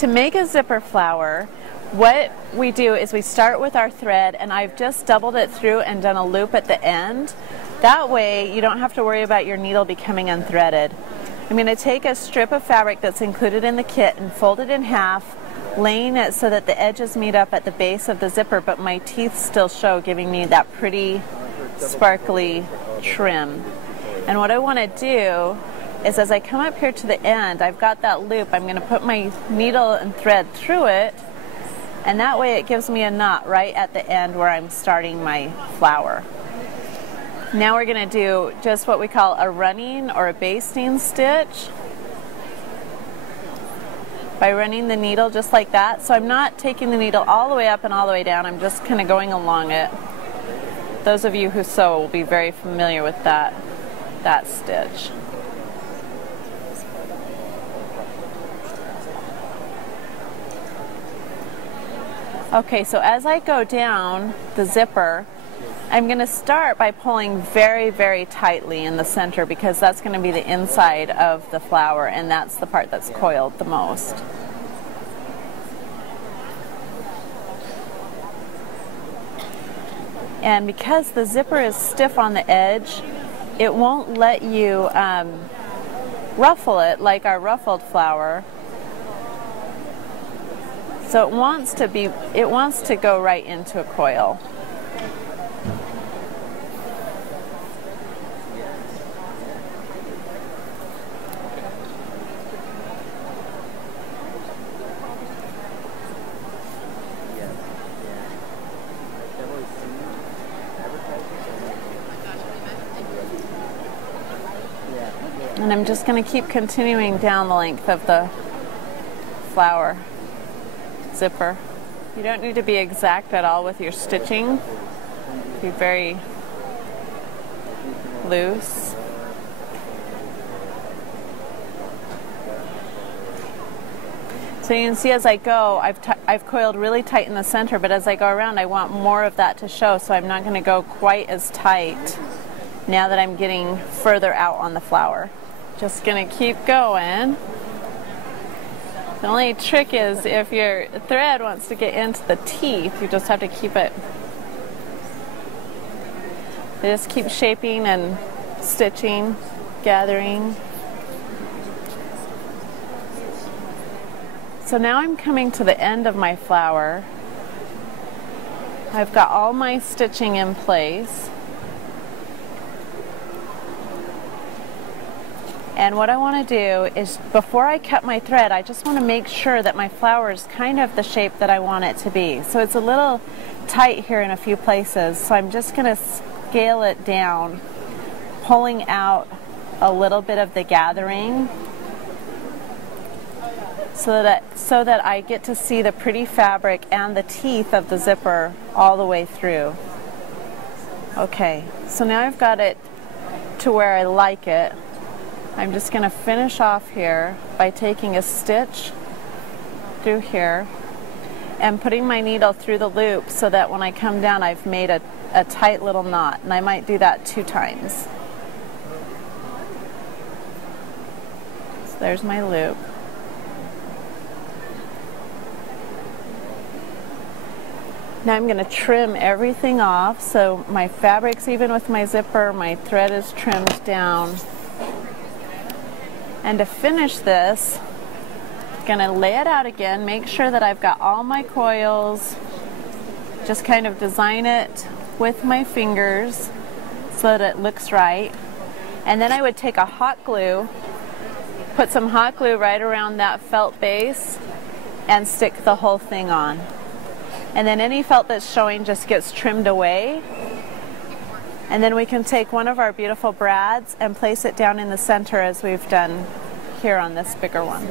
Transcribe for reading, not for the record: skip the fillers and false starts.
To make a zipper flower, what we do is we start with our thread, and I've just doubled it through and done a loop at the end. That way you don't have to worry about your needle becoming unthreaded. I'm going to take a strip of fabric that's included in the kit and fold it in half, laying it so that the edges meet up at the base of the zipper, but my teeth still show, giving me that pretty sparkly trim. And what I want to do is, as I come up here to the end, I've got that loop. I'm going to put my needle and thread through it, and that way it gives me a knot right at the end where I'm starting my flower. Now we're going to do just what we call a running or a basting stitch by running the needle just like that. So I'm not taking the needle all the way up and all the way down, I'm just kind of going along it. Those of you who sew will be very familiar with that stitch. Okay, so as I go down the zipper, I'm going to start by pulling very, very tightly in the center, because that's going to be the inside of the flower, and that's the part that's coiled the most. And because the zipper is stiff on the edge, it won't let you ruffle it like our ruffled flower. So it wants to go right into a coil. And I'm just going to keep continuing down the length of the flower zipper. You don't need to be exact at all with your stitching. Be very loose. So you can see as I go, I've coiled really tight in the center, but as I go around I want more of that to show, so I'm not going to go quite as tight now that I'm getting further out on the flower. Just going to keep going. The only trick is if your thread wants to get into the teeth, you just have to keep it. Just keep shaping and stitching, gathering. So now I'm coming to the end of my flower. I've got all my stitching in place. And what I want to do is, before I cut my thread, I just want to make sure that my flower is kind of the shape that I want it to be. So it's a little tight here in a few places, so I'm just going to scale it down, pulling out a little bit of the gathering so that I get to see the pretty fabric and the teeth of the zipper all the way through. Okay, so now I've got it to where I like it. I'm just going to finish off here by taking a stitch through here and putting my needle through the loop so that when I come down I've made a tight little knot, and I might do that 2 times. So there's my loop. Now I'm going to trim everything off so my fabric's even with my zipper, my thread is trimmed down. And to finish this, I'm going to lay it out again, make sure that I've got all my coils, just kind of design it with my fingers so that it looks right. And then I would take a hot glue, put some hot glue right around that felt base, and stick the whole thing on. And then any felt that's showing just gets trimmed away. And then we can take one of our beautiful brads and place it down in the center as we've done here on this bigger one.